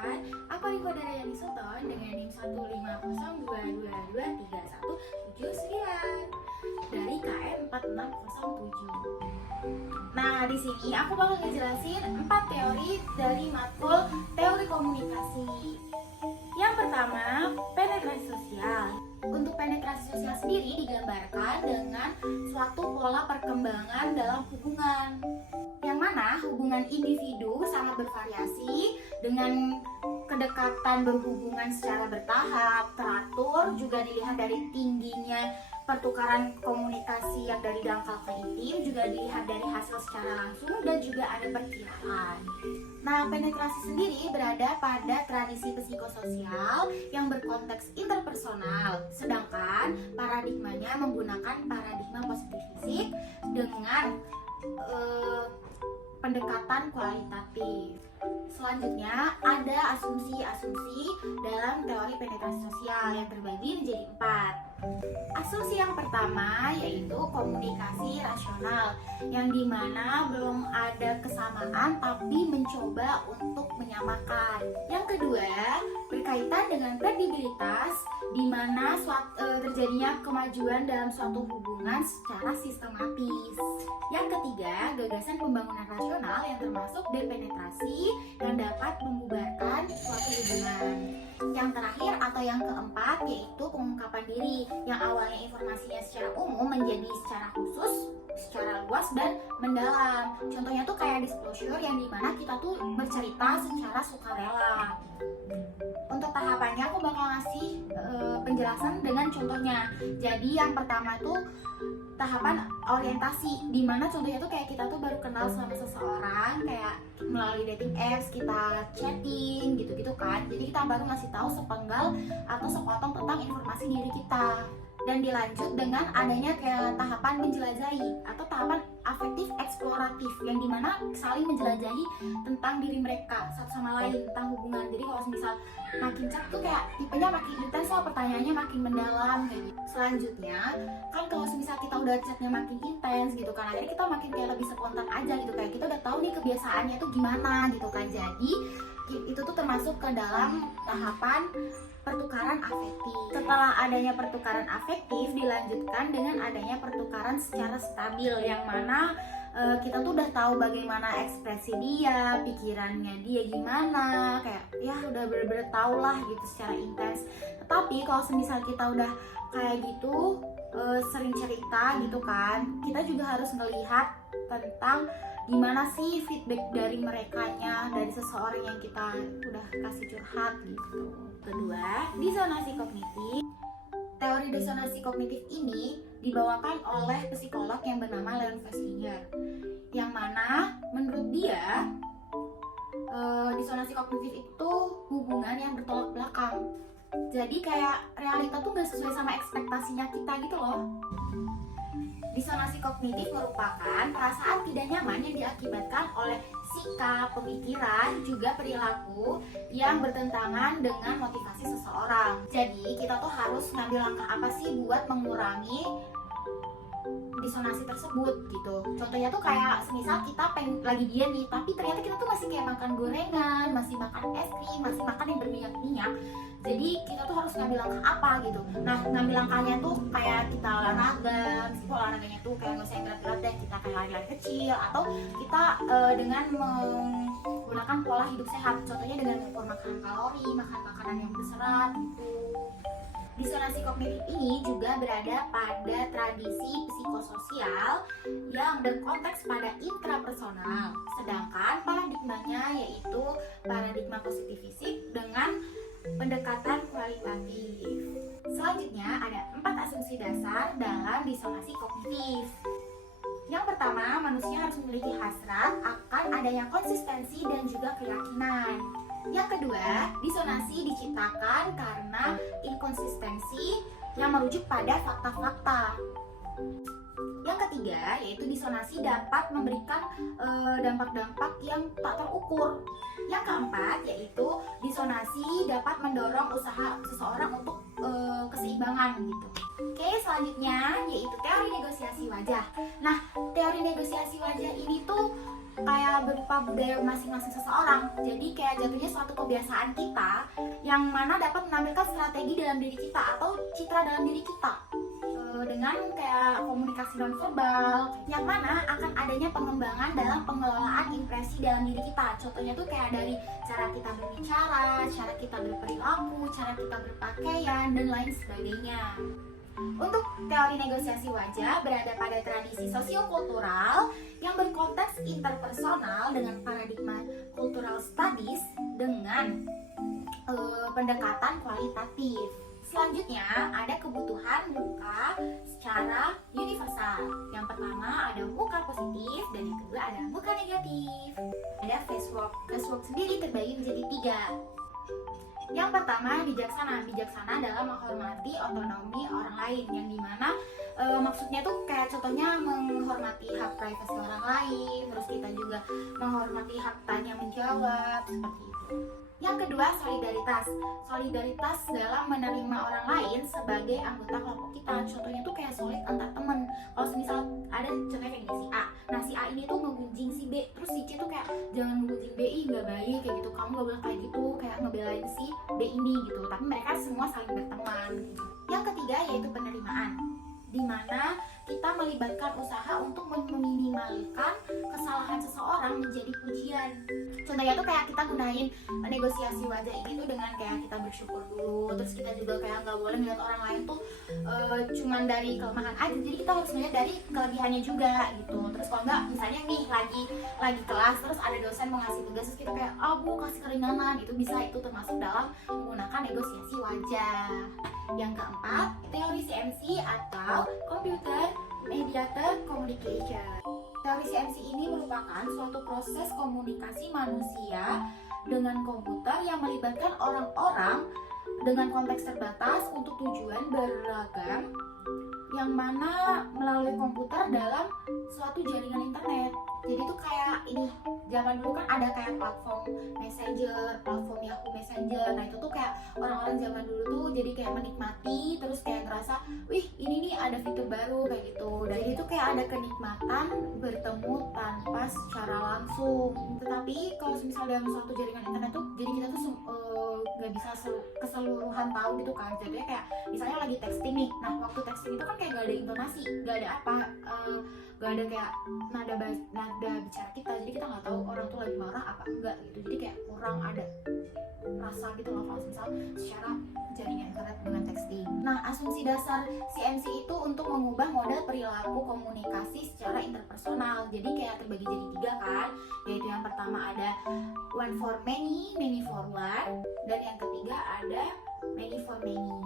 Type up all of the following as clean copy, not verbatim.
perkenalkan, aku Riko Darayani Sultan dengan NIM 15022231799 dari KM 4607. Nah, di sini aku bakal ngejelasin 4 teori dari matkul teori komunikasi. Yang pertama, penetrasi sosial. Untuk penetrasi sosial sendiri digambarkan dengan suatu pola perkembangan dalam hubungan, yang mana hubungan individu sangat bervariasi dengan kedekatan berhubungan secara bertahap, teratur, juga dilihat dari tingginya pertukaran komunikasi yang dari dangkal ke intim, juga dilihat dari hasil secara langsung, dan juga ada perkiraan. Nah, penetrasi sendiri berada pada tradisi psikososial yang berkonteks interpersonal, sedangkan paradigmanya menggunakan paradigma positif fisik dengan pendekatan kualitatif. Selanjutnya ada asumsi-asumsi dalam teori penetrasi sosial yang terbagi menjadi 4. Asumsi yang pertama yaitu komunikasi rasional, yang dimana belum ada kesamaan tapi mencoba untuk menyamakan. Yang kedua, berkaitan dengan kredibilitas, di mana terjadinya kemajuan dalam suatu hubungan secara sistematis. Yang ketiga, gagasan pembangunan rasional yang termasuk depenetrasi yang dapat membubarkan suatu hubungan. Yang terakhir atau yang keempat yaitu pengungkapan diri, yang awalnya informasinya secara umum menjadi secara khusus, secara luas dan mendalam. Contohnya tuh kayak disclosure, yang dimana kita tuh bercerita secara sukarela. Untuk tahapannya aku bakal ngasih penjelasan dengan contohnya. Jadi yang pertama tuh tahapan orientasi, dimana contohnya tuh kayak kita tuh baru kenal sama seseorang, kayak melalui dating apps, kita chatting gitu-gitu kan. Jadi kita baru ngasih tahu sepenggal atau sepotong tentang informasi diri kita. Dan dilanjut dengan adanya kayak tahapan menjelajahi atau tahapan afektif eksploratif, yang dimana saling menjelajahi tentang diri mereka satu sama lain, tentang hubungan. Jadi kalau misal makin chat tuh kayak tipenya makin intens lah, pertanyaannya makin mendalam kayak gitu. Selanjutnya kan kalau misal kita udah chatnya makin intens gitu kan, akhirnya kita makin kayak lebih spontan aja gitu, kayak kita udah tahu nih kebiasaannya tuh gimana gitu kan. Jadi itu tuh termasuk ke dalam tahapan pertukaran afektif. Setelah adanya pertukaran afektif, dilanjutkan dengan adanya pertukaran secara stabil, yang mana kita tuh udah tahu bagaimana ekspresi dia, pikirannya dia gimana, kayak ya udah bener-bener tau lah gitu secara intens. Tetapi kalau semisal kita udah kayak gitu sering cerita gitu kan, kita juga harus melihat tentang gimana sih feedback dari merekanya, dari seseorang yang kita udah kasih curhat gitu. Kedua, disonansi kognitif. Teori disonansi kognitif ini dibawakan oleh psikolog yang bernama Leon Festinger, yang mana menurut dia disonansi kognitif itu hubungan yang bertolak belakang. Jadi kayak realita tuh gak sesuai sama ekspektasinya kita gitu loh. Disonansi kognitif merupakan perasaan tidak nyaman yang diakibatkan oleh sikap, pemikiran, juga perilaku yang bertentangan dengan motivasi seseorang. Jadi kita tuh harus ngambil langkah apa sih buat mengurangi disonansi tersebut gitu. Contohnya tuh kayak semisal kita lagi diet nih, tapi ternyata kita tuh masih kayak makan gorengan, masih makan es krim, masih makan yang berminyak-minyak. Jadi kita tuh harus ngambil langkah apa gitu. Nah, ngambil langkahnya tuh kayak kita olahraga, meskipun olahraganya tuh kayak nggak usah yang berat-berat deh, kita kayak lari-lari kecil, atau kita dengan menggunakan pola hidup sehat. Contohnya dengan mengukur makanan kalori, makan makanan yang berserat gitu. Disonansi kognitif ini juga berada pada tradisi psikososial yang berkonteks pada intrapersonal, sedangkan paradigmanya yaitu paradigma positif fisik dengan pendekatan kualitatif. Selanjutnya ada 4 asumsi dasar dalam disonansi kognitif. Yang pertama, manusia harus memiliki hasrat akan adanya konsistensi dan juga keyakinan. Yang kedua, disonansi diciptakan karena inkonsistensi yang merujuk pada fakta-fakta. Yang ketiga, yaitu disonansi dapat memberikan dampak-dampak yang tak terukur. Yang keempat, yaitu disonansi dapat mendorong usaha seseorang untuk keseimbangan gitu. Oke, selanjutnya yaitu teori negosiasi wajah. Nah, teori negosiasi wajah ini tuh kayak berupa budaya masing-masing seseorang. Jadi kayak jatuhnya suatu kebiasaan kita yang mana dapat menampilkan strategi dalam diri kita atau citra dalam diri kita dengan kayak komunikasi nonverbal yang mana akan adanya pengembangan dalam pengelolaan impresi dalam diri kita. Contohnya tuh kayak dari cara kita berbicara, cara kita berperilaku, cara kita berpakaian, dan lain sebagainya. Untuk teori negosiasi wajah berada pada tradisi sosiokultural yang berkonteks interpersonal dengan paradigma cultural studies dengan pendekatan kualitatif. Selanjutnya ada kebutuhan muka secara universal. Yang pertama ada muka positif dan yang kedua ada muka negatif. Ada face walk. Face walk sendiri terbagi menjadi 3. Yang pertama bijaksana. Bijaksana dalam menghormati otonomi orang lain, yang dimana maksudnya tuh kayak contohnya menghormati hak privasi orang lain, terus kita juga menghormati hak tanya menjawab seperti itu. Yang kedua solidaritas. Solidaritas dalam menerima orang lain sebagai anggota kelompok kita. Contohnya tuh kayak solid antar temen. Kalau misal ada contohnya kayak gini, si A. Nah si A ini tuh ngegunjing si B, terus si C tuh kayak jangan ngegunjing B, ih gak baik kayak gitu, kamu gak boleh kayak gitu, kayak ngebelain si B ini gitu. Tapi mereka semua saling berteman gitu. Yang ketiga yaitu penerimaan, dimana kita melibatkan usaha untuk meminimalkan kesalahan seseorang menjadi pujian. Contohnya tuh kayak kita gunain negosiasi wajah ini tuh dengan kayak kita bersyukur dulu, terus kita juga kayak nggak boleh ngeliat orang lain tuh cuman dari kelemahan aja, jadi kita harus ngeliat dari kelebihannya juga gitu. Terus kalau nggak misalnya nih lagi kelas terus ada dosen mau ngasih tugas terus kita kayak bu kasih keringanan, itu bisa, itu termasuk dalam menggunakan negosiasi wajah. Yang keempat teori CMC atau Computer Mediated Communication. Teori CMC ini merupakan suatu proses komunikasi manusia dengan komputer yang melibatkan orang-orang dengan konteks terbatas untuk tujuan beragam, yang mana melalui komputer dalam suatu jaringan internet. Jadi tuh kayak ini, zaman dulu kan ada kayak platform Messenger, platform Yahoo Messenger. Nah itu tuh kayak orang-orang zaman dulu tuh jadi kayak menikmati, terus kayak ngerasa, wih ini nih ada fitur baru kayak gitu. Jadi itu kayak ada kenikmatan bertemu tanpa secara langsung. Tetapi kalau misal dalam suatu jaringan internet tuh, jadi kita tuh nggak bisa keseluruhan tahu gitu kan. Jadinya kayak misalnya lagi texting nih, nah waktu texting itu kan kayak gak ada intonasi, gak ada apa, gak ada kayak nada bicara kita, jadi kita nggak tahu orang tuh lagi marah apa enggak gitu. Jadi kayak kurang ada rasa gitu loh kalau misal secara jaringan internet dengan texting. Nah asumsi dasar CMC itu untuk mengubah model perilaku komunikasi secara interpersonal. Jadi kayak terbagi jadi 3 kan, yaitu yang pertama ada one for many, many for one, dan yang ketiga ada many for many.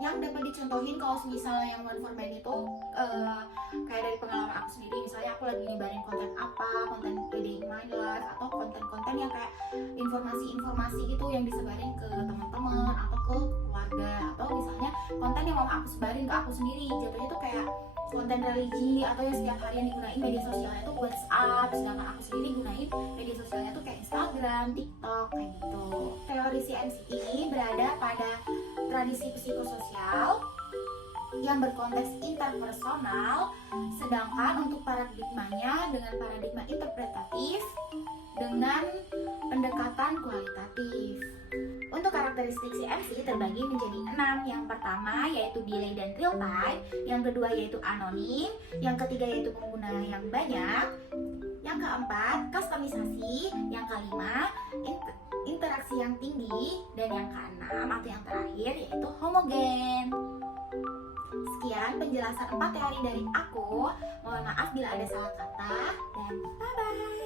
Yang dapat dicontohin kalau misalnya yang one for many itu kayak dari pengalaman aku sendiri, misalnya aku lagi nyebarin konten apa, konten day in my life, atau konten-konten yang kayak informasi-informasi gitu yang disebarin ke teman-teman atau ke keluarga, atau misalnya konten yang mau aku sebarin ke aku sendiri, jatuhnya tuh kayak konten religi atau yang setiap hari yang digunain media sosialnya tuh WhatsApp, sedangkan aku sendiri gunain media sosialnya tuh kayak Instagram, TikTok kayak gitu. Teori CMC ini berada pada tradisi psikososial yang berkonteks interpersonal, sedangkan untuk paradigmanya dengan paradigma interpretatif dengan pendekatan kualitatif. Untuk karakteristik CMC terbagi menjadi 6. Yang pertama yaitu delay dan real time, yang kedua yaitu anonim, yang ketiga yaitu pengguna yang banyak, yang keempat customisasi, yang kelima interaksi yang tinggi, dan yang keenam atau yang terakhir yaitu homogen. Sekian penjelasan 4 teori dari aku. Mohon maaf bila ada salah kata, dan bye-bye.